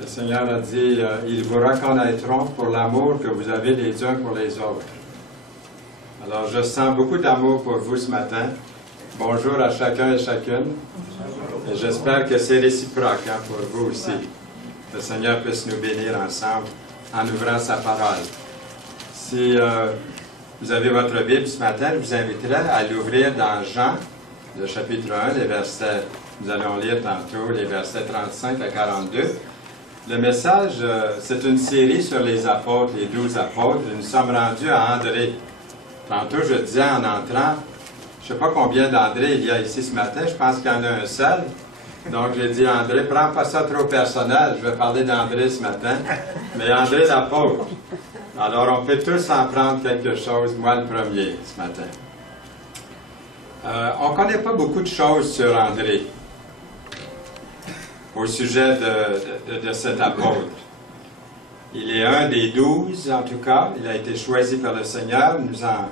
Le Seigneur a dit, ils vous reconnaîtront pour l'amour que vous avez les uns pour les autres. Alors, je sens beaucoup d'amour pour vous ce matin. Bonjour à chacun et chacune. Et j'espère que c'est réciproque pour vous aussi. Que le Seigneur puisse nous bénir ensemble en ouvrant sa parole. Si vous avez votre Bible ce matin, je vous inviterai à l'ouvrir dans Jean, le chapitre 1, les versets, nous allons lire tantôt les versets 35 à 42. Le message, c'est une série sur les apôtres, les 12 apôtres. Nous sommes rendus à André. Tantôt, je disais en entrant, je ne sais pas combien d'André il y a ici ce matin, je pense qu'il y en a un seul. Donc, j'ai dit, André, prends pas ça trop personnel, je vais parler d'André ce matin, mais André l'apôtre. Alors, on peut tous en prendre quelque chose, moi le premier, ce matin. On ne connaît pas beaucoup de choses sur André, au sujet de cet apôtre. Il est un des 12, en tout cas, il a été choisi par le Seigneur. Nous en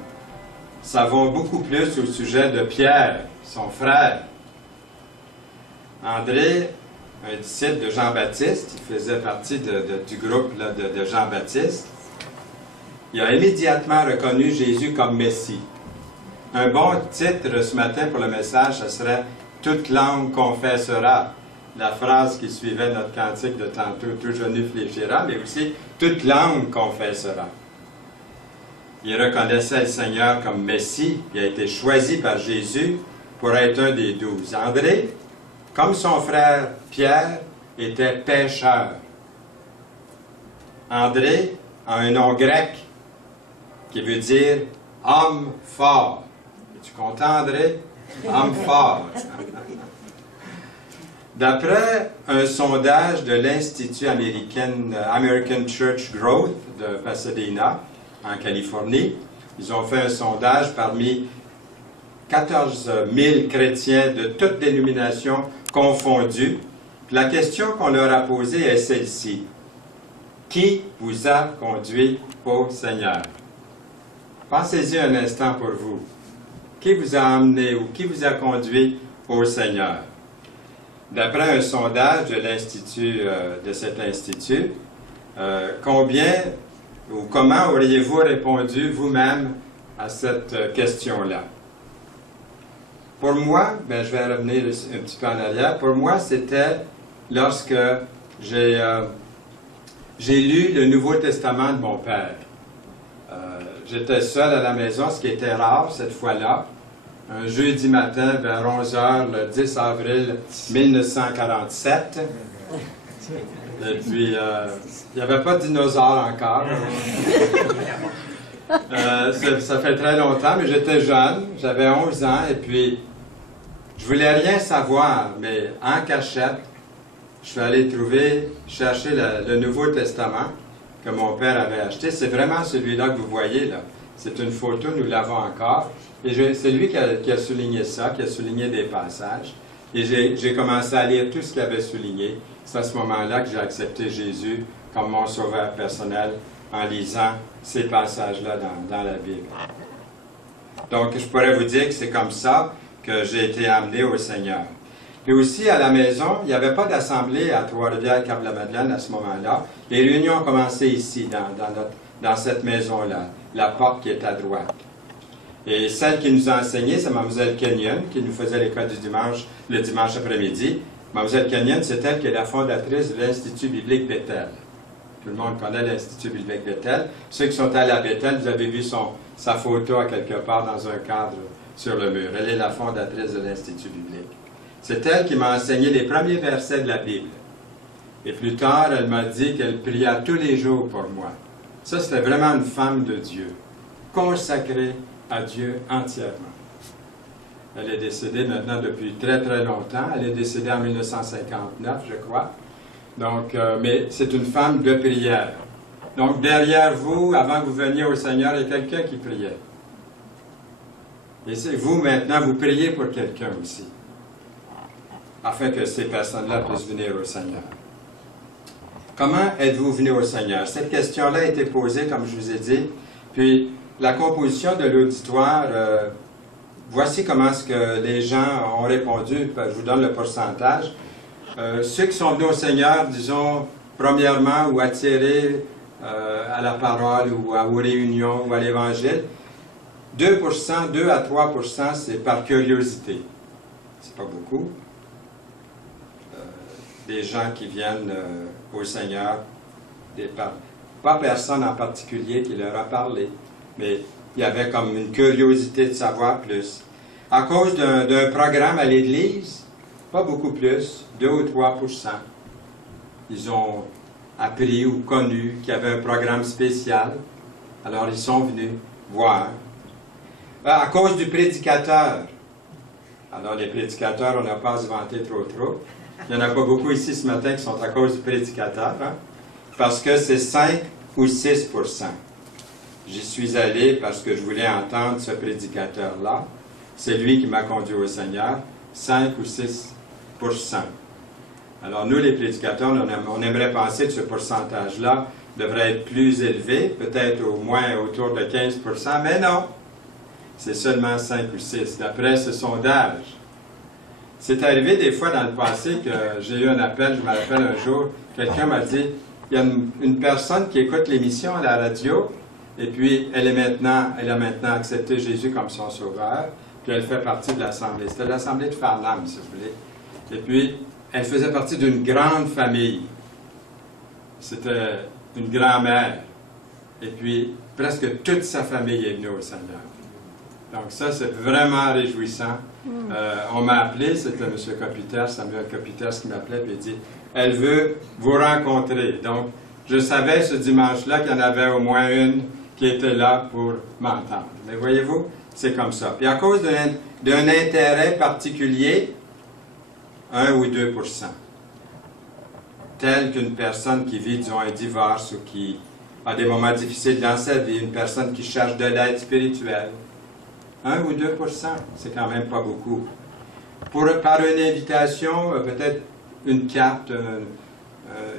savons beaucoup plus au sujet de Pierre, son frère. André, un disciple de Jean-Baptiste, il faisait partie du groupe là, de Jean-Baptiste. Il a immédiatement reconnu Jésus comme Messie. Un bon titre ce matin pour le message, ce serait « Toute langue confessera ». La phrase qui suivait notre cantique de tantôt, « Tout genou fléchira », mais aussi « Toute langue confessera ». Il reconnaissait le Seigneur comme Messie, il a été choisi par Jésus pour être un des 12. André, comme son frère Pierre, était pécheur. André a un nom grec qui veut dire « homme fort ». Es-tu content, André? Homme fort. D'après un sondage de l'Institut American Church Growth de Pasadena, en Californie, ils ont fait un sondage parmi 14 000 chrétiens de toutes dénominations confondues. La question qu'on leur a posée est celle-ci. Qui vous a conduit au Seigneur? Pensez-y un instant pour vous. Qui vous a amené ou qui vous a conduit au Seigneur? D'après un sondage de cet institut, combien ou comment auriez-vous répondu vous-même à cette question-là? Pour moi, je vais revenir un petit peu en arrière, pour moi c'était lorsque j'ai lu le Nouveau Testament de mon père. J'étais seul à la maison, ce qui était rare cette fois-là. Un jeudi matin, vers 11 h, le 10 avril 1947. Et puis, il n'y avait pas de dinosaures encore. Ça fait très longtemps, mais j'étais jeune, j'avais 11 ans, et puis, je voulais rien savoir, mais en cachette, je suis allé chercher le Nouveau Testament que mon père avait acheté. C'est vraiment celui-là que vous voyez, là. C'est une photo, nous l'avons encore. Et c'est lui qui a souligné ça, qui a souligné des passages. Et j'ai commencé à lire tout ce qu'il avait souligné. C'est à ce moment-là que j'ai accepté Jésus comme mon sauveur personnel en lisant ces passages-là dans la Bible. Donc, je pourrais vous dire que c'est comme ça que j'ai été amené au Seigneur. Puis aussi, à la maison, il n'y avait pas d'assemblée à Trois-Rivières-Cap-la-Madeleine à ce moment-là. Les réunions ont commencé ici, dans cette maison-là, la porte qui est à droite. Et celle qui nous a enseigné, c'est Mlle Kenyon, qui nous faisait l'école du dimanche, le dimanche après-midi. Mlle Kenyon, c'est elle qui est la fondatrice de l'Institut biblique Bethel. Tout le monde connaît l'Institut biblique Bethel. Ceux qui sont allés à Bethel, vous avez vu sa photo à quelque part dans un cadre sur le mur. Elle est la fondatrice de l'Institut biblique. C'est elle qui m'a enseigné les premiers versets de la Bible. Et plus tard, elle m'a dit qu'elle pria tous les jours pour moi. Ça, c'était vraiment une femme de Dieu, consacrée à Dieu entièrement. Elle est décédée maintenant depuis très très longtemps. Elle est décédée en 1959, je crois. Donc, mais c'est une femme de prière. Donc, derrière vous, avant que vous veniez au Seigneur, il y a quelqu'un qui priait. Et c'est vous, maintenant, vous priez pour quelqu'un aussi, afin que ces personnes-là puissent venir au Seigneur. Comment êtes-vous venu au Seigneur? Cette question-là a été posée, comme je vous ai dit. Puis, la composition de l'auditoire, voici comment est-ce que les gens ont répondu. Je vous donne le pourcentage. Ceux qui sont venus au Seigneur, disons, premièrement, ou attirés à la parole, ou aux réunions, ou à l'Évangile. 2 à 3 c'est par curiosité. C'est pas beaucoup. Des gens qui viennent au Seigneur, pas personne en particulier qui leur a parlé, mais il y avait comme une curiosité de savoir plus. À cause d'un programme à l'Église, pas beaucoup plus, 2 ou 3 ils ont appris ou connu qu'il y avait un programme spécial, alors ils sont venus voir. À cause du prédicateur, alors les prédicateurs, on n'a pas à se vanter trop. Il n'y en a pas beaucoup ici ce matin qui sont à cause du prédicateur, hein? Parce que c'est 5 ou 6 J'y suis allé parce que je voulais entendre ce prédicateur-là. C'est lui qui m'a conduit au Seigneur. 5 ou 6 Alors nous, les prédicateurs, on aimerait penser que ce pourcentage-là devrait être plus élevé, peut-être au moins autour de 15 mais non. C'est seulement 5 ou 6, d'après ce sondage. C'est arrivé des fois dans le passé que j'ai eu un appel, je me rappelle un jour, quelqu'un m'a dit, il y a une personne qui écoute l'émission à la radio, et puis elle a maintenant accepté Jésus comme son sauveur, puis elle fait partie de l'Assemblée. C'était l'Assemblée de Farnham, si vous voulez. Et puis, elle faisait partie d'une grande famille. C'était une grand-mère. Et puis, presque toute sa famille est venue au Seigneur. Donc ça, c'est vraiment réjouissant. On m'a appelé, c'était M. Copiters, Samuel Copiters qui m'appelait, puis il dit, elle veut vous rencontrer. Donc, je savais ce dimanche-là qu'il y en avait au moins une qui était là pour m'entendre. Mais voyez-vous, c'est comme ça. Puis à cause d'un intérêt particulier, 1 ou 2 tel qu'une personne qui vit, disons, un divorce ou qui a des moments difficiles dans sa vie, une personne qui cherche de l'aide spirituelle. 1 ou 2 c'est quand même pas beaucoup. Par une invitation, peut-être une carte,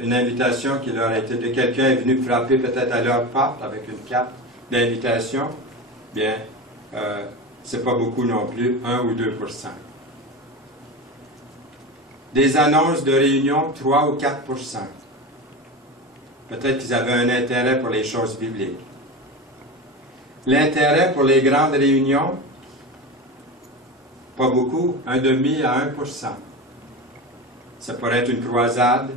une invitation qui leur a été de quelqu'un est venu frapper peut-être à leur porte avec une carte d'invitation, bien, c'est pas beaucoup non plus, 1 ou 2 Des annonces de réunion, 3 ou 4 Peut-être qu'ils avaient un intérêt pour les choses bibliques. L'intérêt pour les grandes réunions, pas beaucoup, 1,5 à 1 Ça pourrait être une croisade,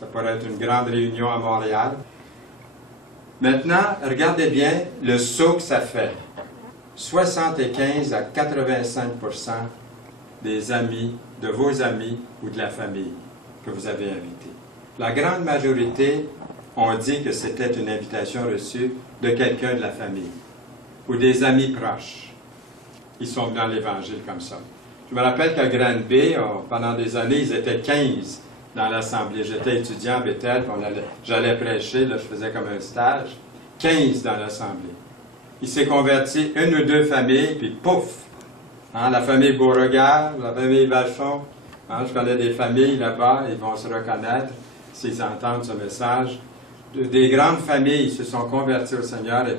ça pourrait être une grande réunion à Montréal. Maintenant, regardez bien le saut que ça fait. 75 à 85 des amis, de vos amis ou de la famille que vous avez invités. La grande majorité ont dit que c'était une invitation reçue de quelqu'un de la famille ou des amis proches. Ils sont dans l'Évangile comme ça. Je me rappelle qu'à Granby, pendant des années, ils étaient 15 dans l'Assemblée. J'étais étudiant à Bethel, j'allais prêcher, là, je faisais comme un stage. 15 dans l'Assemblée. Il s'est converti 1 ou 2 familles, puis pouf! Hein, la famille Beauregard, la famille Vachon. Hein, je connais des familles là-bas, ils vont se reconnaître s'ils entendent ce message. Des grandes familles se sont converties au Seigneur. Et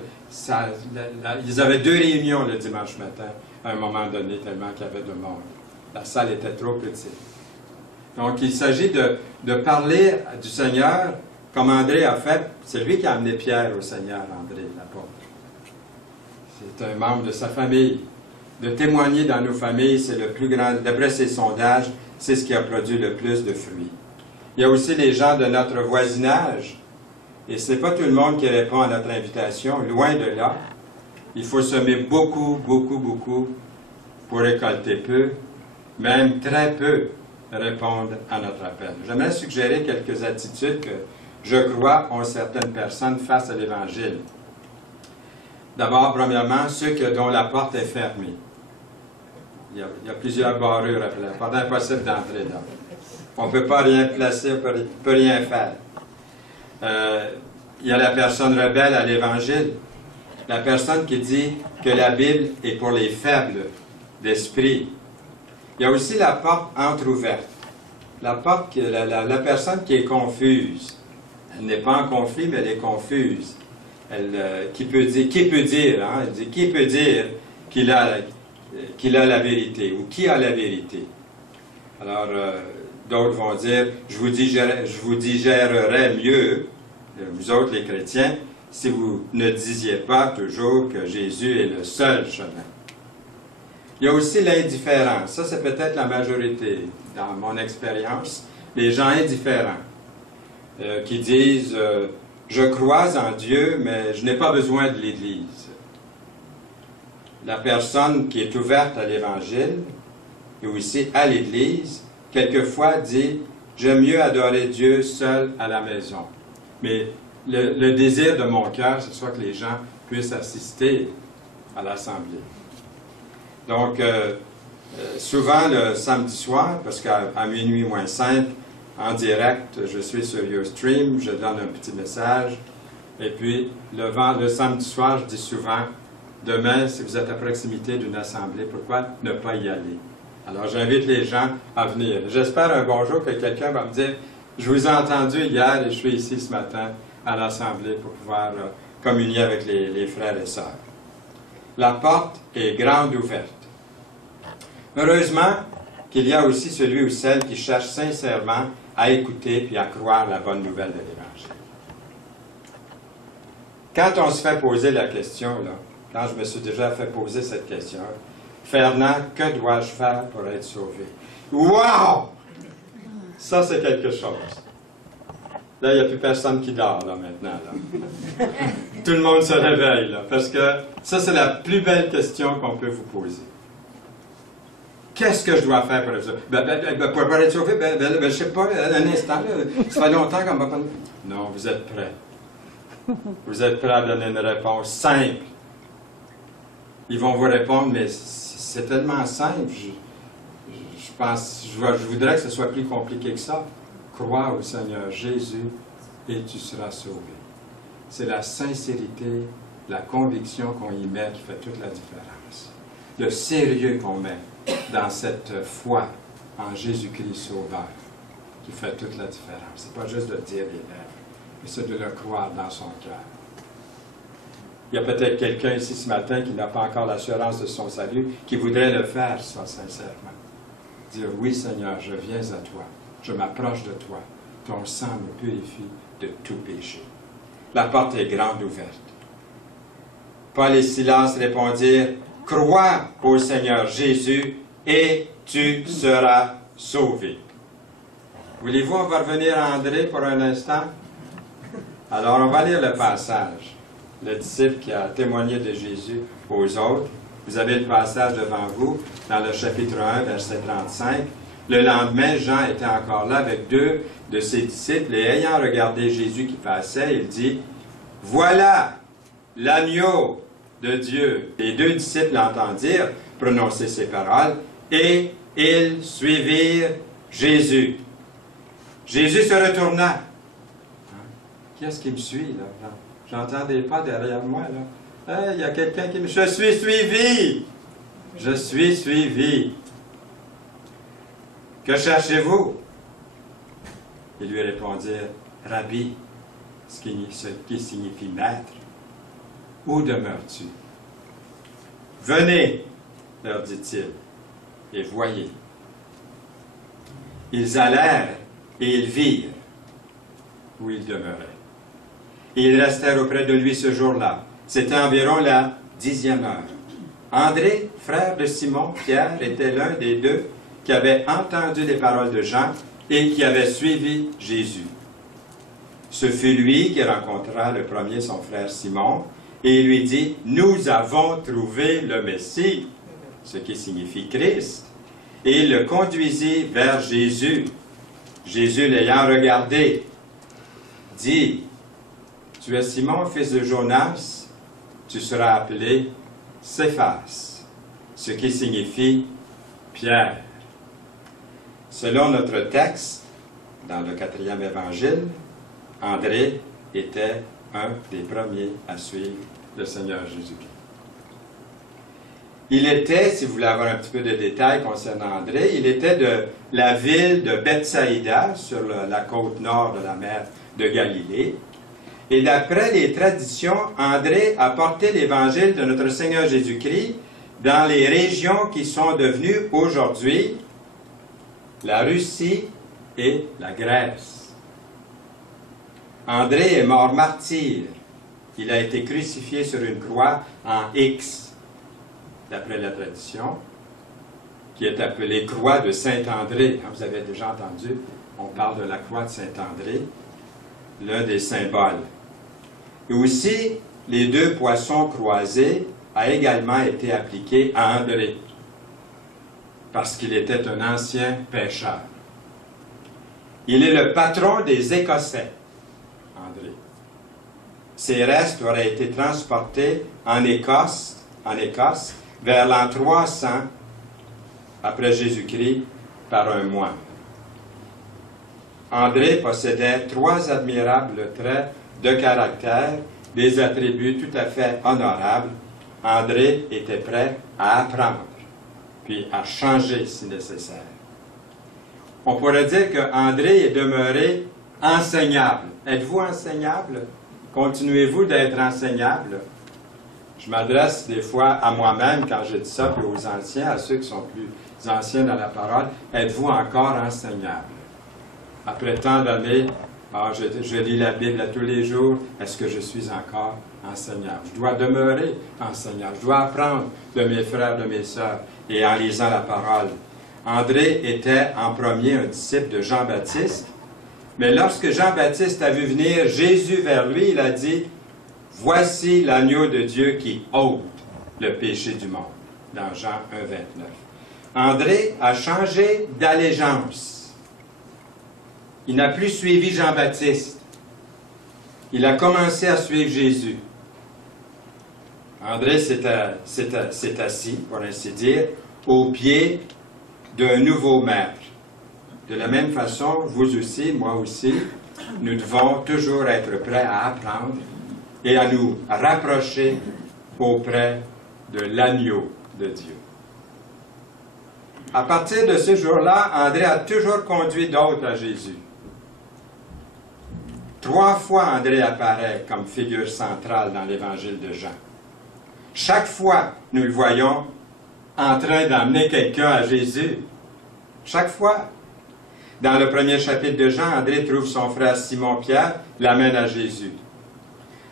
ils avaient 2 réunions le dimanche matin, à un moment donné, tellement qu'il y avait de monde. La salle était trop petite. Donc, il s'agit de parler du Seigneur comme André a fait. C'est lui qui a amené Pierre au Seigneur, André, l'apôtre. C'est un membre de sa famille. De témoigner dans nos familles, c'est le plus grand, d'après ces sondages, c'est ce qui a produit le plus de fruits. Il y a aussi les gens de notre voisinage. Et ce n'est pas tout le monde qui répond à notre invitation, loin de là. Il faut semer beaucoup pour récolter peu, même très peu répondre à notre appel. J'aimerais suggérer quelques attitudes que je crois ont certaines personnes face à l'Évangile. D'abord, premièrement, ceux dont la porte est fermée. Il y a plusieurs barrures après la porte, impossible d'entrer là. On ne peut pas rien placer, on ne peut rien faire. Il y a la personne rebelle à l'Évangile, la personne qui dit que la Bible est pour les faibles d'esprit. Il y a aussi la porte entrouverte, la personne qui est confuse. Elle n'est pas en conflit, mais elle est confuse. Qui peut dire, hein? Elle dit, qui peut dire qu'il a la vérité, ou qui a la vérité? Alors, D'autres vont dire, je vous digérerais mieux, vous autres les chrétiens, si vous ne disiez pas toujours que Jésus est le seul chemin. Il y a aussi l'indifférence. Ça, c'est peut-être la majorité, dans mon expérience, les gens indifférents qui disent je crois en Dieu, mais je n'ai pas besoin de l'Église. La personne qui est ouverte à l'Évangile et aussi à l'Église, quelquefois dit j'aime mieux adorer Dieu seul à la maison. Mais le désir de mon cœur, c'est soit que les gens puissent assister à l'Assemblée. Donc, souvent le samedi soir, parce qu'à minuit moins 5, en direct, je suis sur Ustream, je donne un petit message. Et puis, le samedi soir, je dis souvent, demain, si vous êtes à proximité d'une assemblée, pourquoi ne pas y aller? Alors, j'invite les gens à venir. J'espère un bonjour que quelqu'un va me dire, je vous ai entendu hier et je suis ici ce matin à l'assemblée pour pouvoir communier avec les frères et sœurs. La porte est grande ouverte. Heureusement qu'il y a aussi celui ou celle qui cherche sincèrement à écouter puis à croire la bonne nouvelle de l'Évangile. Quand on se fait poser la question, là, quand je me suis déjà fait poser cette question, Fernand, que dois-je faire pour être sauvé? Wow! Ça, c'est quelque chose. Là, il n'y a plus personne qui dort, là, maintenant. Là. Tout le monde se réveille, là, parce que ça, c'est la plus belle question qu'on peut vous poser. Qu'est-ce que je dois faire pour être sauvé? Pour être sauvé, je ne sais pas, un instant, là, ça fait longtemps qu'on va pas... Non, vous êtes prêts. Vous êtes prêts à donner une réponse simple. Ils vont vous répondre, mais c'est tellement simple. Je voudrais que ce soit plus compliqué que ça. Crois au Seigneur Jésus et tu seras sauvé. C'est la sincérité, la conviction qu'on y met qui fait toute la différence. Le sérieux qu'on met dans cette foi en Jésus-Christ Sauveur qui fait toute la différence. Ce n'est pas juste de le dire des lèvres, mais c'est de le croire dans son cœur. Il y a peut-être quelqu'un ici ce matin qui n'a pas encore l'assurance de son salut, qui voudrait le faire, ça, sincèrement. Dire, oui Seigneur, je viens à toi, je m'approche de toi, ton sang me purifie de tout péché. La porte est grande ouverte. Paul et Silas répondirent, crois au Seigneur Jésus et tu seras sauvé. Voulez-vous, on va revenir à André pour un instant? Alors, on va lire le passage. Le disciple qui a témoigné de Jésus aux autres. Vous avez le passage devant vous, dans le chapitre 1, verset 35. Le lendemain, Jean était encore là avec deux de ses disciples, et ayant regardé Jésus qui passait, il dit, « Voilà l'agneau de Dieu. » Les deux disciples l'entendirent prononcer ces paroles, et ils suivirent Jésus. Jésus se retourna. Qui est-ce qui me suit, là? J'entends des pas derrière moi, là. Hey, il y a quelqu'un qui me... Je suis suivi! Je suis suivi. Que cherchez-vous? Ils lui répondirent, Rabbi, ce qui signifie maître. Où demeures-tu? Venez, leur dit-il, et voyez. Ils allèrent et ils virent où il demeurait. Et ils restèrent auprès de lui ce jour-là. C'était environ la 10e heure. André, frère de Simon, Pierre, était l'un des deux qui avait entendu les paroles de Jean et qui avait suivi Jésus. Ce fut lui qui rencontra le premier son frère Simon et il lui dit, « Nous avons trouvé le Messie », ce qui signifie Christ. Et il le conduisit vers Jésus. Jésus, l'ayant regardé, dit, « Tu es Simon, fils de Jonas, tu seras appelé Céphas, ce qui signifie Pierre. » Selon notre texte, dans le 4e évangile, André était un des premiers à suivre le Seigneur Jésus-Christ. Il était, si vous voulez avoir un petit peu de détails concernant André, il était de la ville de Bethsaïda, sur la côte nord de la mer de Galilée. Et d'après les traditions, André a porté l'évangile de notre Seigneur Jésus-Christ dans les régions qui sont devenues aujourd'hui la Russie et la Grèce. André est mort martyr. Il a été crucifié sur une croix en X, d'après la tradition, qui est appelée croix de Saint-André. Vous avez déjà entendu, on parle de la croix de Saint-André, l'un des symboles. Et aussi, les deux poissons croisés a également été appliqué à André, parce qu'il était un ancien pêcheur. Il est le patron des Écossais, André. Ses restes auraient été transportés en Écosse vers l'an 300 après Jésus-Christ par un moine. André possédait 3 admirables traits de caractère, des attributs tout à fait honorables. André était prêt à apprendre, puis à changer si nécessaire. On pourrait dire qu'André est demeuré enseignable. Êtes-vous enseignable? Continuez-vous d'être enseignable? Je m'adresse des fois à moi-même quand je dis ça, puis aux anciens, à ceux qui sont plus anciens dans la parole. Êtes-vous encore enseignable? Après tant d'années, je lis la Bible tous les jours. Est-ce que je suis encore enseignable? Je dois demeurer enseignable. Je dois apprendre de mes frères, de mes sœurs, et en lisant la parole. André était en premier un disciple de Jean-Baptiste, mais lorsque Jean-Baptiste a vu venir Jésus vers lui, il a dit, « Voici l'agneau de Dieu qui ôte le péché du monde », dans Jean 1, 29. André a changé d'allégeance. Il n'a plus suivi Jean-Baptiste. Il a commencé à suivre Jésus. André s'est assis, pour ainsi dire, au pied d'un nouveau maître. De la même façon, vous aussi, moi aussi, nous devons toujours être prêts à apprendre et à nous rapprocher auprès de l'agneau de Dieu. À partir de ce jour-là, André a toujours conduit d'autres à Jésus. 3 fois, André apparaît comme figure centrale dans l'Évangile de Jean. Chaque fois, nous le voyons en train d'emmener quelqu'un à Jésus. Chaque fois. Dans le premier chapitre de Jean, André trouve son frère Simon-Pierre, l'amène à Jésus.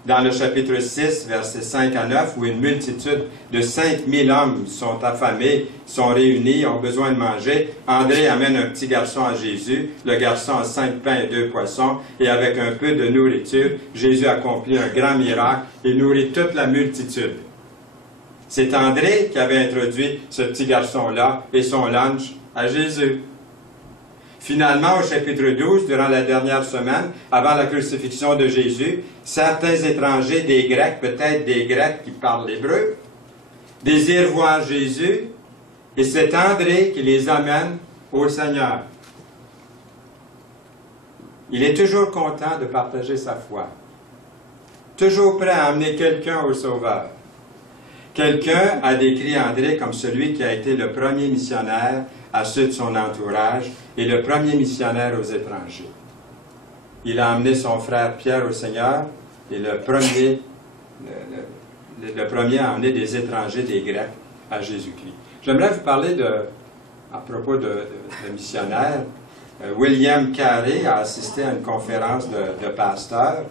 Dans le chapitre 6, versets 5 à 9, où une multitude de 5000 hommes sont affamés, sont réunis, ont besoin de manger, André amène un petit garçon à Jésus. Le garçon a 5 pains et 2 poissons, et avec un peu de nourriture, Jésus accomplit un grand miracle et nourrit toute la multitude. C'est André qui avait introduit ce petit garçon-là et son lunch à Jésus. Finalement, au chapitre 12, durant la dernière semaine, avant la crucifixion de Jésus, certains étrangers, des Grecs, peut-être des Grecs qui parlent l'hébreu, désirent voir Jésus, et c'est André qui les amène au Seigneur. Il est toujours content de partager sa foi, toujours prêt à amener quelqu'un au Sauveur. Quelqu'un a décrit André comme celui qui a été le premier missionnaire à ceux de son entourage et le premier missionnaire aux étrangers. Il a amené son frère Pierre au Seigneur et le premier a amené des étrangers, des Grecs, à Jésus-Christ. J'aimerais vous parler à propos de missionnaires. William Carey a assisté à une conférence de pasteurs.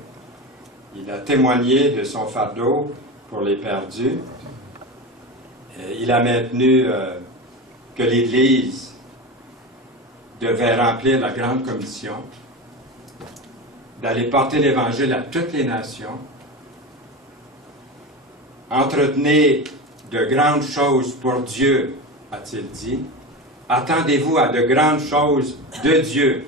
Il a témoigné de son fardeau pour les perdus. Il a maintenu que l'Église devait remplir la grande commission, d'aller porter l'Évangile à toutes les nations, entretenez de grandes choses pour Dieu, a-t-il dit. Attendez-vous à de grandes choses de Dieu.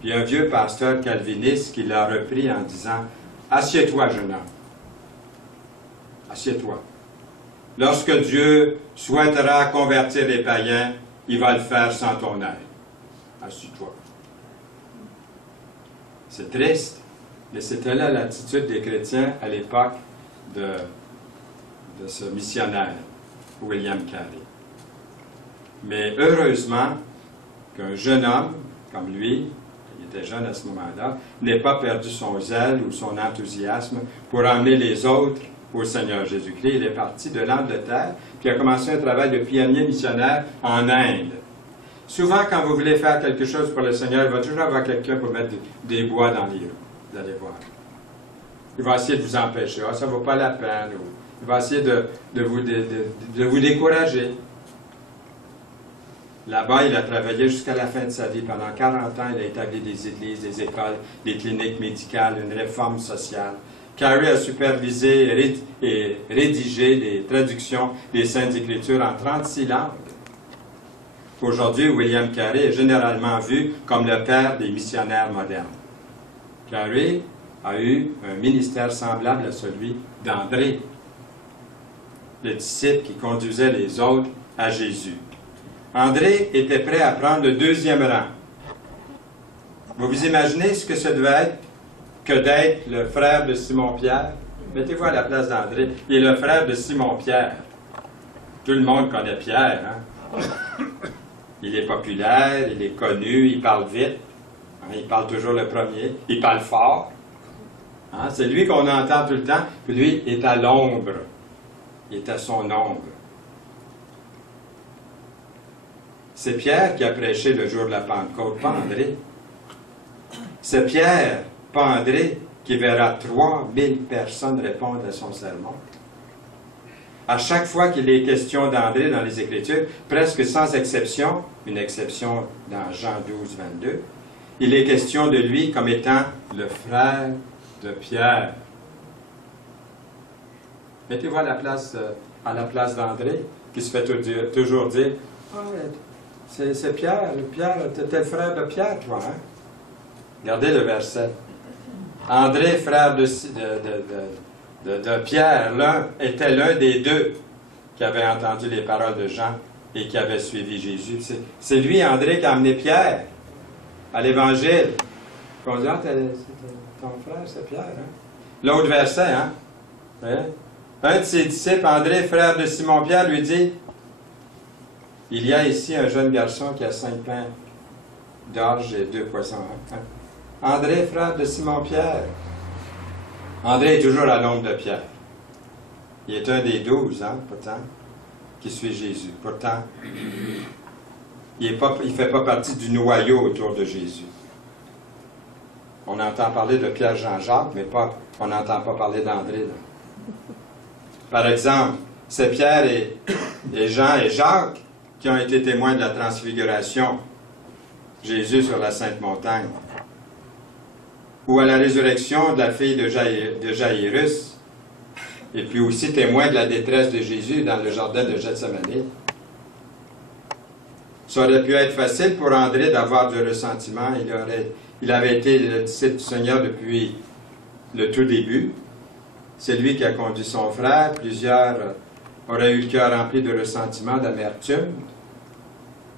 Puis un vieux pasteur calviniste qui l'a repris en disant, « Assieds-toi, jeune homme. Assieds-toi. Lorsque Dieu souhaitera convertir les païens, il va le faire sans ton aide. Assieds-toi. » C'est triste, mais c'était là l'attitude des chrétiens à l'époque de ce missionnaire, William Carey. Mais heureusement qu'un jeune homme comme lui, il était jeune à ce moment-là, n'ait pas perdu son zèle ou son enthousiasme pour emmener les autres au Seigneur Jésus-Christ. Il est parti de l'Angleterre, puis a commencé un travail de pionnier missionnaire en Inde. Souvent, quand vous voulez faire quelque chose pour le Seigneur, il va toujours avoir quelqu'un pour mettre des bois dans les roues. Vous allez voir. Il va essayer de vous empêcher. Ah, ça ne vaut pas la peine. Ou il va essayer de vous décourager. Là-bas, il a travaillé jusqu'à la fin de sa vie. Pendant 40 ans, il a établi des églises, des écoles, des cliniques médicales, une réforme sociale. Carey a supervisé et rédigé des traductions des Saintes Écritures en 36 langues. Aujourd'hui, William Carey est généralement vu comme le père des missionnaires modernes. Carey a eu un ministère semblable à celui d'André, le disciple qui conduisait les autres à Jésus. André était prêt à prendre le 2e rang. Vous vous imaginez ce que ça devait être que d'être le frère de Simon-Pierre? Mettez-vous à la place d'André. Il est le frère de Simon-Pierre. Tout le monde connaît Pierre, hein? Il est populaire, il est connu, il parle vite. Hein? Il parle toujours le premier. Il parle fort. Hein? C'est lui qu'on entend tout le temps. Puis lui est à l'ombre. Il est à son ombre. C'est Pierre qui a prêché le jour de la Pentecôte, pas André. C'est Pierre, pas André, qui verra 3000 personnes répondre à son sermon. À chaque fois qu'il est question d'André dans les Écritures, presque sans exception, une exception dans Jean 12, 22, il est question de lui comme étant le frère de Pierre. Mettez-vous à la place d'André, qui se fait toujours dire « Ah, c'est Pierre, t'es le frère de Pierre, toi, hein? » Regardez le verset. André, frère de Pierre, était l'un des deux qui avait entendu les paroles de Jean et qui avait suivi Jésus. C'est lui, André, qui a amené Pierre à l'Évangile. On dit, ah, ton frère, c'est Pierre. Hein? L'autre verset, hein? Un de ses disciples, André, frère de Simon-Pierre, lui dit, il y a ici un jeune garçon qui a 5 pains d'orge et 2 poissons. Hein? André, frère de Simon-Pierre. André est toujours à l'ombre de Pierre. Il est un des 12, hein, pourtant, qui suit Jésus. Pourtant, il ne fait pas partie du noyau autour de Jésus. On entend parler de Pierre, Jean-Jacques, mais on n'entend pas parler d'André. Par exemple, c'est Pierre et Jean et Jacques qui ont été témoins de la transfiguration. Jésus sur la Sainte Montagne. Ou à la résurrection de la fille de Jaïrus, et puis aussi témoin de la détresse de Jésus dans le jardin de Gethsémani. Ça aurait pu être facile pour André d'avoir du ressentiment. Il avait été le disciple du Seigneur depuis le tout début. C'est lui qui a conduit son frère. Plusieurs auraient eu le cœur rempli de ressentiment, d'amertume.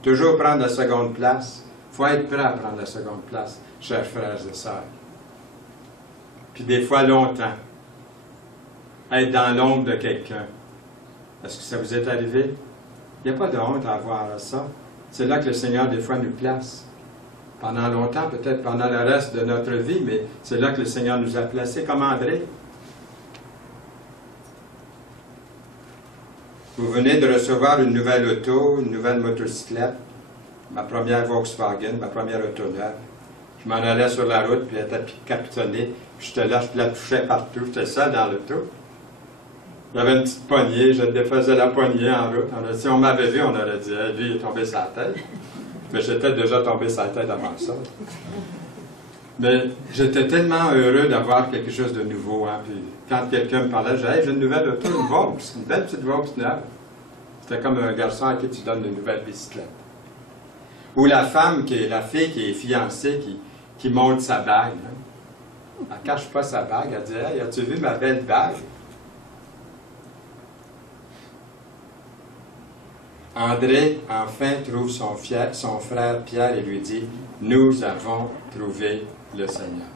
Toujours prendre la seconde place. Il faut être prêt à prendre la seconde place, chers frères et sœurs. Puis des fois longtemps, être dans l'ombre de quelqu'un. Est-ce que ça vous est arrivé? Il n'y a pas de honte à avoir à ça. C'est là que le Seigneur, des fois, nous place. Pendant longtemps, peut-être pendant le reste de notre vie, mais c'est là que le Seigneur nous a placés, comme André. Vous venez de recevoir une nouvelle auto, une nouvelle motocyclette, ma première Volkswagen, ma première auto neuve. Je m'en allais sur la route, puis elle était capitonnée. Puis j'étais là, je la touchais partout. J'étais seul dans l'auto. J'avais une petite poignée, je défaisais la poignée en route. Si on m'avait vu, on aurait dit, hey, lui, il est tombé sur la tête. Mais j'étais déjà tombé sur la tête avant ça. Mais j'étais tellement heureux d'avoir quelque chose de nouveau. Hein. Puis quand quelqu'un me parlait, je disais, hey, j'ai une nouvelle auto, une Vaux, une belle petite Vaux neuve. C'était comme un garçon à qui tu donnes une nouvelle bicyclette. Ou la fille qui est fiancée, qui monte sa bague. Hein. Elle ne cache pas sa bague, elle dit, hey, as-tu vu ma belle bague? André, enfin, trouve son frère Pierre et lui dit, nous avons trouvé le Seigneur.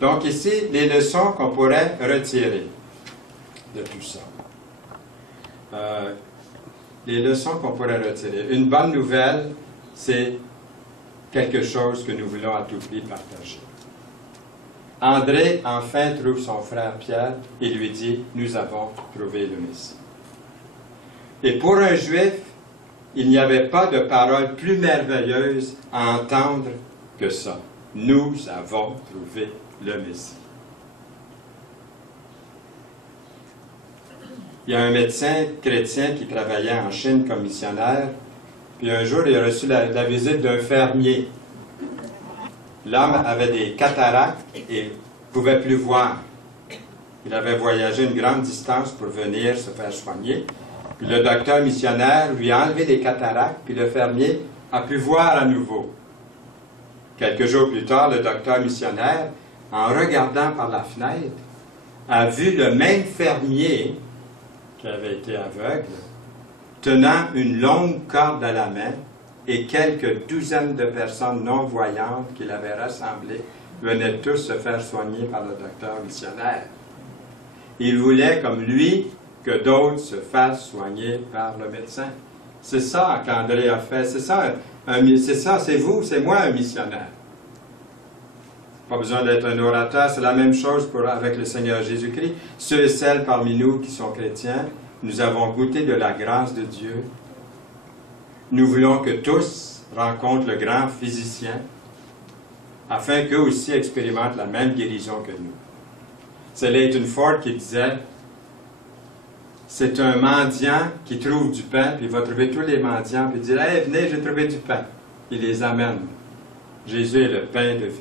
Donc ici, les leçons qu'on pourrait retirer de tout ça. Les leçons qu'on pourrait retirer. Une bonne nouvelle, c'est quelque chose que nous voulons à tout prix partager. André, enfin, trouve son frère Pierre et lui dit, nous avons trouvé le Messie. Et pour un Juif, il n'y avait pas de parole plus merveilleuse à entendre que ça. Nous avons trouvé le Messie. Il y a un médecin chrétien qui travaillait en Chine comme missionnaire, puis un jour, il a reçu la visite d'un fermier. L'homme avait des cataractes et ne pouvait plus voir. Il avait voyagé une grande distance pour venir se faire soigner. Puis le docteur missionnaire lui a enlevé les cataractes, puis le fermier a pu voir à nouveau. Quelques jours plus tard, le docteur missionnaire, en regardant par la fenêtre, a vu le même fermier qui avait été aveugle, tenant une longue corde à la main, et quelques douzaines de personnes non-voyantes qu'il avait rassemblées venaient tous se faire soigner par le docteur missionnaire. Il voulait, comme lui, que d'autres se fassent soigner par le médecin. C'est ça qu'André a fait. C'est ça, c'est vous, c'est moi un missionnaire. Pas besoin d'être un orateur, c'est la même chose avec le Seigneur Jésus-Christ. Ceux et celles parmi nous qui sont chrétiens, nous avons goûté de la grâce de Dieu. Nous voulons que tous rencontrent le grand physicien, afin qu'eux aussi expérimentent la même guérison que nous. C'est Leighton Ford qui disait, c'est un mendiant qui trouve du pain, puis il va trouver tous les mendiants, puis il dit, « Hey, venez, j'ai trouvé du pain. » Il les amène. Jésus est le pain de vie.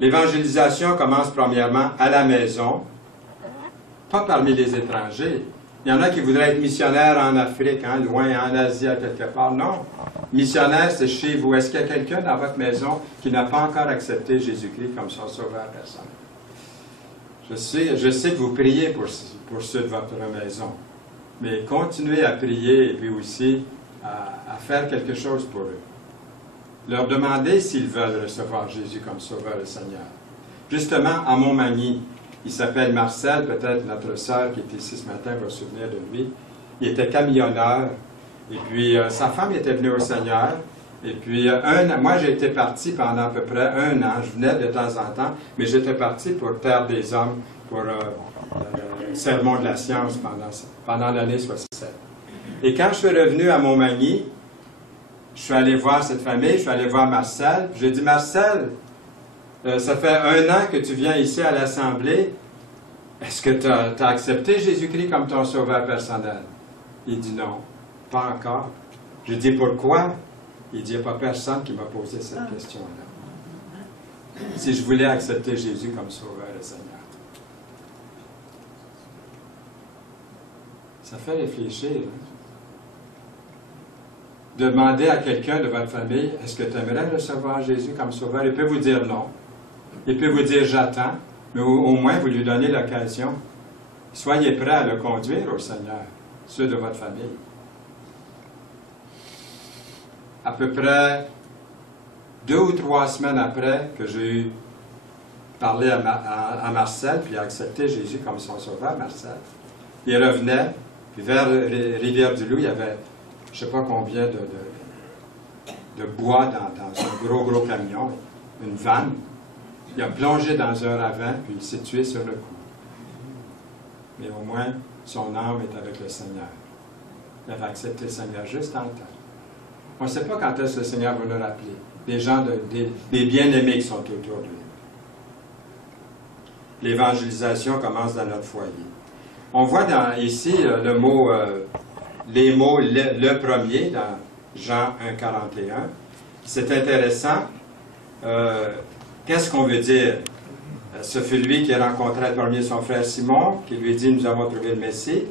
L'évangélisation commence premièrement à la maison, pas parmi les étrangers. Il y en a qui voudraient être missionnaires en Afrique, loin, en Asie, à quelque part. Non. Missionnaire, c'est chez vous. Est-ce qu'il y a quelqu'un dans votre maison qui n'a pas encore accepté Jésus-Christ comme son sauveur personnel? Je sais que vous priez pour ceux de votre maison, mais continuez à prier et puis aussi à faire quelque chose pour eux. Leur demander s'ils veulent recevoir Jésus comme sauveur et Seigneur. Justement, à Montmagny, il s'appelle Marcel, peut-être notre sœur qui est ici ce matin va se souvenir de lui. Il était camionneur, et puis sa femme était venue au Seigneur, et puis moi j'ai été parti pendant à peu près 1 an, je venais de temps en temps, mais j'étais parti pour Terre des Hommes, pour le Sermon de la Science pendant l'année 67. Et quand je suis revenu à Montmagny, je suis allé voir cette famille, je suis allé voir Marcel, j'ai dit, Marcel, ça fait 1 an que tu viens ici à l'Assemblée. Est-ce que tu as accepté Jésus-Christ comme ton sauveur personnel? Il dit non, pas encore. J'ai dit pourquoi? Il dit, il n'y a pas personne qui m'a posé cette question-là. Si je voulais accepter Jésus comme sauveur et Seigneur. Ça fait réfléchir. Demandez à quelqu'un de votre famille, est-ce que tu aimerais recevoir Jésus comme sauveur? Il peut vous dire non. Il peut vous dire j'attends, mais au moins vous lui donnez l'occasion. Soyez prêts à le conduire au Seigneur, ceux de votre famille. À peu près 2 ou 3 semaines après que j'ai eu parlé à Marcel, puis accepté Jésus comme son sauveur, Marcel, il revenait, puis vers Rivière-du-Loup, il y avait je ne sais pas combien de bois dans un gros camion, une vanne. Il a plongé dans un ravin, puis il s'est tué sur le coup. Mais au moins, son âme est avec le Seigneur. Il avait accepté le Seigneur juste en temps. On ne sait pas quand est-ce que le Seigneur va nous rappeler. Des gens, des bien-aimés qui sont autour de nous. L'évangélisation commence dans notre foyer. On voit ici le mot... les mots le premier dans Jean 1,41. C'est intéressant. Qu'est-ce qu'on veut dire? Ce fut lui qui rencontrait le premier son frère Simon, qui lui dit, nous avons trouvé le Messie.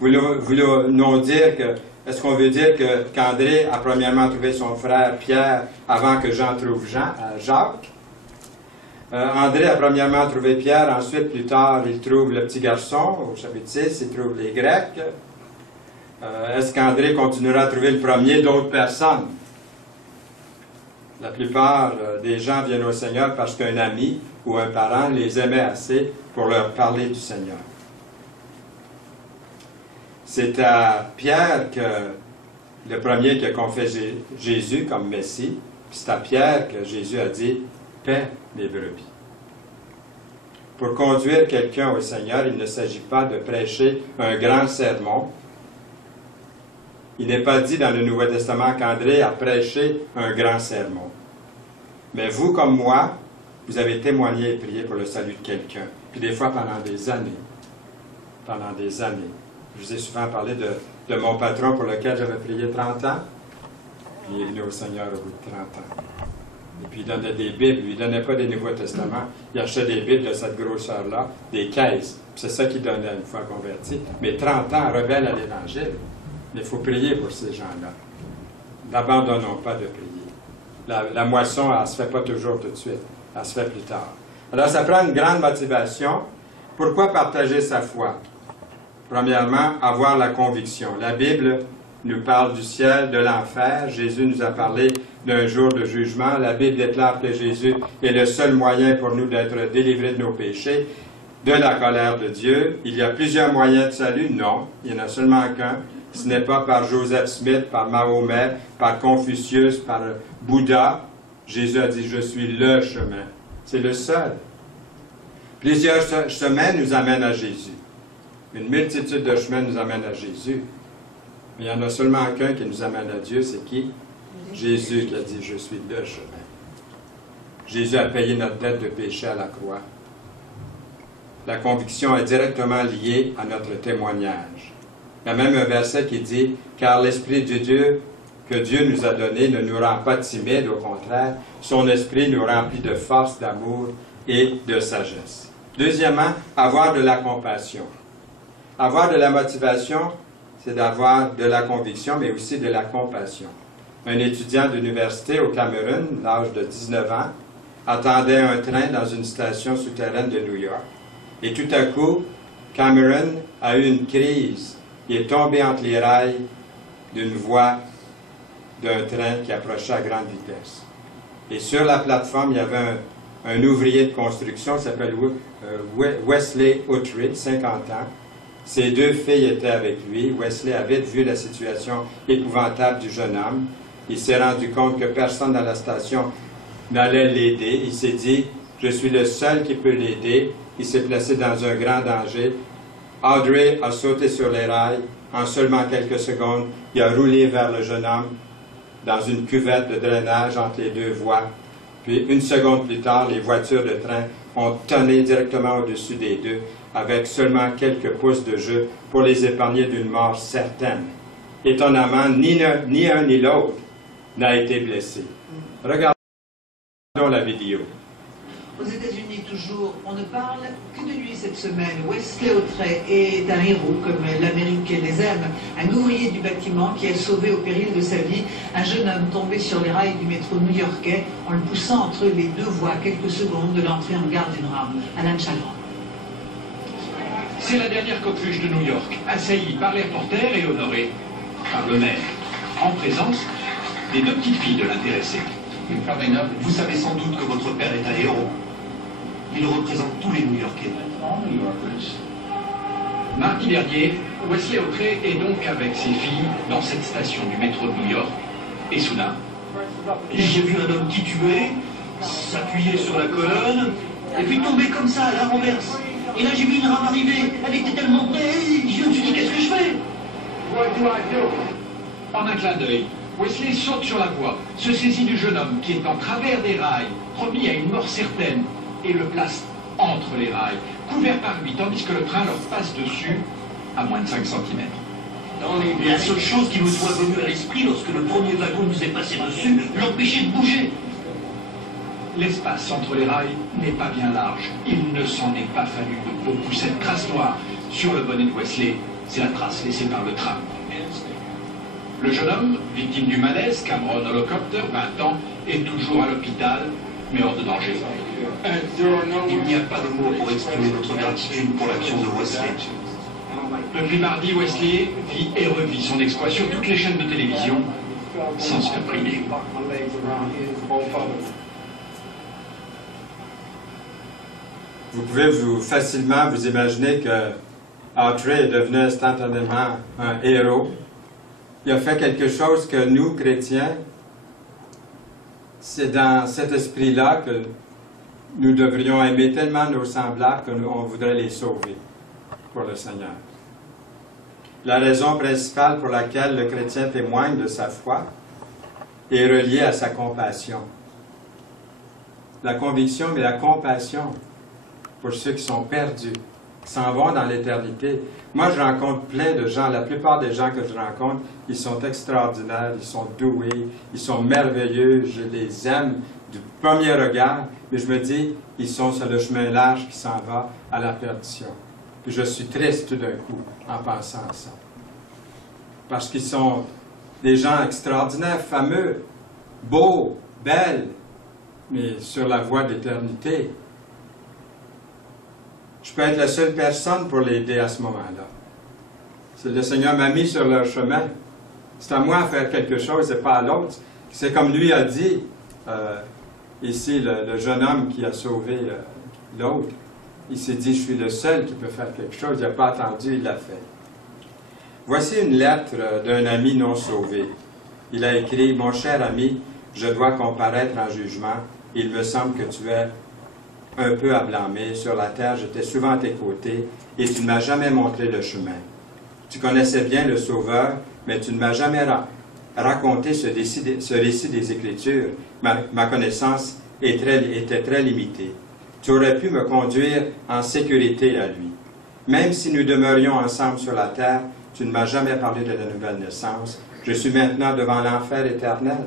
Voulons-nous dire que, est-ce qu'on veut dire qu'André a premièrement trouvé son frère Pierre avant que Jean trouve Jacques? André a premièrement trouvé Pierre, ensuite, plus tard, il trouve le petit garçon, au chapitre 6, il trouve les Grecs. Est-ce qu'André continuera à trouver le premier d'autres personnes? La plupart des gens viennent au Seigneur parce qu'un ami ou un parent les aimait assez pour leur parler du Seigneur. C'est à Pierre que le premier qui a confié Jésus comme Messie, puis c'est à Pierre que Jésus a dit « Paix les brebis ». Pour conduire quelqu'un au Seigneur, il ne s'agit pas de prêcher un grand sermon. Il n'est pas dit dans le Nouveau Testament qu'André a prêché un grand sermon. Mais vous, comme moi, vous avez témoigné et prié pour le salut de quelqu'un. Puis des fois pendant des années. Pendant des années. Je vous ai souvent parlé de mon patron pour lequel j'avais prié 30 ans. Puis il est venu au Seigneur au bout de 30 ans. Et puis il donnait des Bibles. Il ne donnait pas des Nouveaux Testaments. Il achetait des Bibles de cette grosseur-là, des caisses. C'est ça qu'il donnait une fois converti. Mais 30 ans, rebelle à l'Évangile. Mais il faut prier pour ces gens-là. N'abandonnons pas de prier. La moisson, elle ne se fait pas toujours tout de suite. Elle se fait plus tard. Alors, ça prend une grande motivation. Pourquoi partager sa foi? Premièrement, avoir la conviction. La Bible nous parle du ciel, de l'enfer. Jésus nous a parlé d'un jour de jugement. La Bible déclare que Jésus est le seul moyen pour nous d'être délivrés de nos péchés, de la colère de Dieu. Il y a plusieurs moyens de salut? Non, il n'y en a seulement qu'un. Ce n'est pas par Joseph Smith, par Mahomet, par Confucius, par Bouddha. Jésus a dit, je suis le chemin. C'est le seul. Plusieurs chemins nous amènent à Jésus. Une multitude de chemins nous amènent à Jésus. Mais il n'y en a seulement qu'un qui nous amène à Dieu, c'est qui? Jésus qui a dit, je suis le chemin. Jésus a payé notre dette de péché à la croix. La conviction est directement liée à notre témoignage. Il y a même un verset qui dit, car l'Esprit de Dieu que Dieu nous a donné ne nous rend pas timides, au contraire, son Esprit nous remplit de force, d'amour et de sagesse. Deuxièmement, avoir de la compassion. Avoir de la motivation, c'est d'avoir de la conviction, mais aussi de la compassion. Un étudiant d'université au Cameroun, l'âge de 19 ans, attendait un train dans une station souterraine de New York. Et tout à coup, Cameron a eu une crise. Il est tombé entre les rails d'une voie d'un train qui approchait à grande vitesse. Et sur la plateforme, il y avait un ouvrier de construction qui s'appelle Wesley Outry, 50 ans. Ses deux filles étaient avec lui. Wesley a vite vu la situation épouvantable du jeune homme. Il s'est rendu compte que personne dans la station n'allait l'aider. Il s'est dit, je suis le seul qui peut l'aider. Il s'est placé dans un grand danger. Audrey a sauté sur les rails. En seulement quelques secondes, il a roulé vers le jeune homme dans une cuvette de drainage entre les deux voies. Puis, une seconde plus tard, les voitures de train ont tonné directement au-dessus des deux, avec seulement quelques pouces de jeu pour les épargner d'une mort certaine. Étonnamment, ni un ni l'autre n'a été blessé. Regardons la vidéo. Aux États-Unis, toujours, on ne parle que de lui cette semaine. Wesley Outry est un héros, comme l'Amérique les aime. Un ouvrier du bâtiment qui a sauvé au péril de sa vie un jeune homme tombé sur les rails du métro new-yorkais en le poussant entre les deux voies quelques secondes de l'entrée en gare d'une rame. Alain Chagrand. C'est la dernière coqueluche de New York, assaillie par les reporters et honorée par le maire, en présence des deux petites filles de l'intéressé. Vous savez sans doute que votre père est un héros. Il représente tous les New-Yorkais. Mardi dernier, Wesley Outry est donc avec ses filles dans cette station du métro de New York. Et soudain, j'ai vu un homme qui tuait, s'appuyer sur la colonne, et puis tomber comme ça à la renverse. Et là, j'ai vu une rame arriver. Elle était tellement près, je me suis dit, qu'est-ce que je fais? En un clin d'œil, Wesley saute sur la voie, se saisit du jeune homme qui est en travers des rails, promis à une mort certaine, et le place entre les rails, couvert par lui, tandis que le train leur passe dessus à moins de 5 cm. La seule chose qui nous soit venue à l'esprit lorsque le premier wagon nous est passé dessus, l'empêchait de bouger. L'espace entre les rails n'est pas bien large. Il ne s'en est pas fallu de beaucoup. Cette trace noire sur le bonnet de Wesley, c'est la trace laissée par le train. Le jeune homme, victime du malaise, Cameron Holocopter, 20 ans, est toujours à l'hôpital, mais hors de danger. Il n'y a pas de mots pour exprimer notre gratitude pour l'action de Wesley. Depuis mardi, Wesley vit et revit son exploit sur toutes les chaînes de télévision, sans se faire priver. Vous pouvez facilement vous imaginer que Outry est devenu instantanément un héros. Il a fait quelque chose que nous, chrétiens, c'est dans cet esprit-là que nous devrions aimer tellement nos semblables qu'on voudrait les sauver pour le Seigneur. la raison principale pour laquelle le chrétien témoigne de sa foi est reliée à sa compassion. La conviction, mais la compassion pour ceux qui sont perdus, qui s'en vont dans l'éternité. Moi, je rencontre plein de gens. La plupart des gens que je rencontre, ils sont extraordinaires, ils sont doués, ils sont merveilleux, je les aime du premier regard, mais je me dis, ils sont sur le chemin large qui s'en va à la perdition. Puis je suis triste tout d'un coup en pensant à ça. Parce qu'ils sont des gens extraordinaires, fameux, beaux, belles, mais sur la voie d'éternité. Je peux être la seule personne pour l'aider à ce moment-là. C'est le Seigneur m'a mis sur leur chemin. C'est à moi de faire quelque chose et pas à l'autre. C'est comme lui a dit, ici, le jeune homme qui a sauvé l'autre. Il s'est dit, je suis le seul qui peut faire quelque chose. Il n'a pas attendu, il l'a fait. Voici une lettre d'un ami non sauvé. Il a écrit, « Mon cher ami, je dois comparaître en jugement. Il me semble que tu es un peu à blâmer. Sur la terre, j'étais souvent à tes côtés et tu ne m'as jamais montré le chemin. Tu connaissais bien le Sauveur, mais tu ne m'as jamais raconté ce récit des Écritures. Ma connaissance était très limitée. Tu aurais pu me conduire en sécurité à lui. Même si nous demeurions ensemble sur la terre, tu ne m'as jamais parlé de la nouvelle naissance. Je suis maintenant devant l'enfer éternel.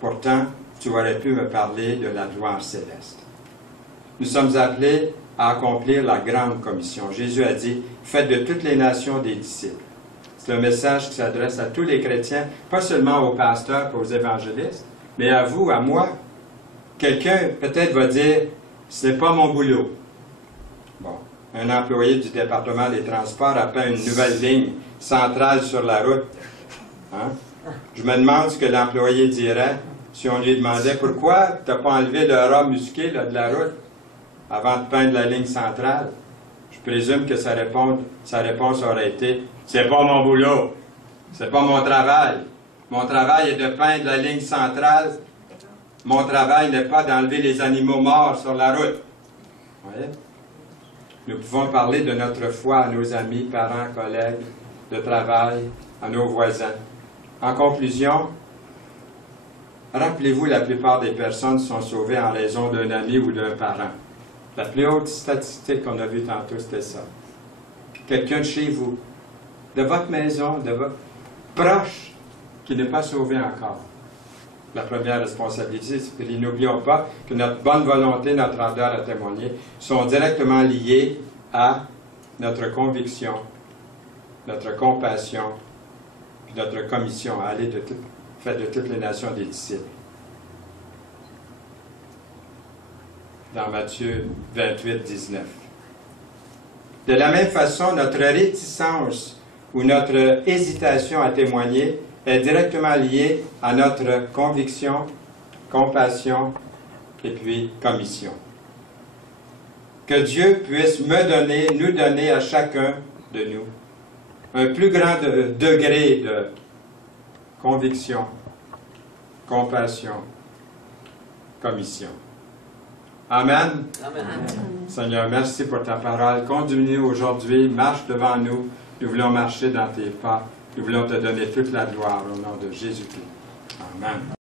Pourtant, tu aurais pu me parler de la gloire céleste. » Nous sommes appelés à accomplir la grande commission. Jésus a dit, « Faites de toutes les nations des disciples. » C'est un message qui s'adresse à tous les chrétiens, pas seulement aux pasteurs et aux évangélistes, mais à vous, à moi. Quelqu'un peut-être va dire, « Ce n'est pas mon boulot. » Bon, un employé du département des transports a peint une nouvelle ligne centrale sur la route. Hein? Je me demande ce que l'employé dirait si on lui demandait « Pourquoi tu n'as pas enlevé le ras musqué là, de la route avant de peindre la ligne centrale? » Je présume que sa réponse aurait été « C'est pas mon boulot. C'est pas mon travail. Mon travail est de peindre la ligne centrale. Mon travail n'est pas d'enlever les animaux morts sur la route. » Vous voyez? Nous pouvons parler de notre foi à nos amis, parents, collègues de travail, à nos voisins. En conclusion, rappelez-vous, la plupart des personnes sont sauvées en raison d'un ami ou d'un parent. La plus haute statistique qu'on a vue tantôt, c'était ça. Quelqu'un de chez vous, de votre maison, de votre proche, qui n'est pas sauvé encore. La première responsabilité, c'est que n'oublions pas que notre bonne volonté, notre ardeur à témoigner sont directement liées à notre conviction, notre compassion, puis notre commission à aller faire de toutes les nations des disciples. Dans Matthieu 28, 19. De la même façon, notre réticence ou notre hésitation à témoigner est directement liée à notre conviction, compassion et puis commission. Que Dieu puisse nous donner à chacun de nous un plus grand degré de conviction, compassion, commission. Amen. Amen. Seigneur, merci pour ta parole. Conduis-nous aujourd'hui, marche devant nous. Nous voulons marcher dans tes pas. Nous voulons te donner toute la gloire au nom de Jésus-Christ. Amen.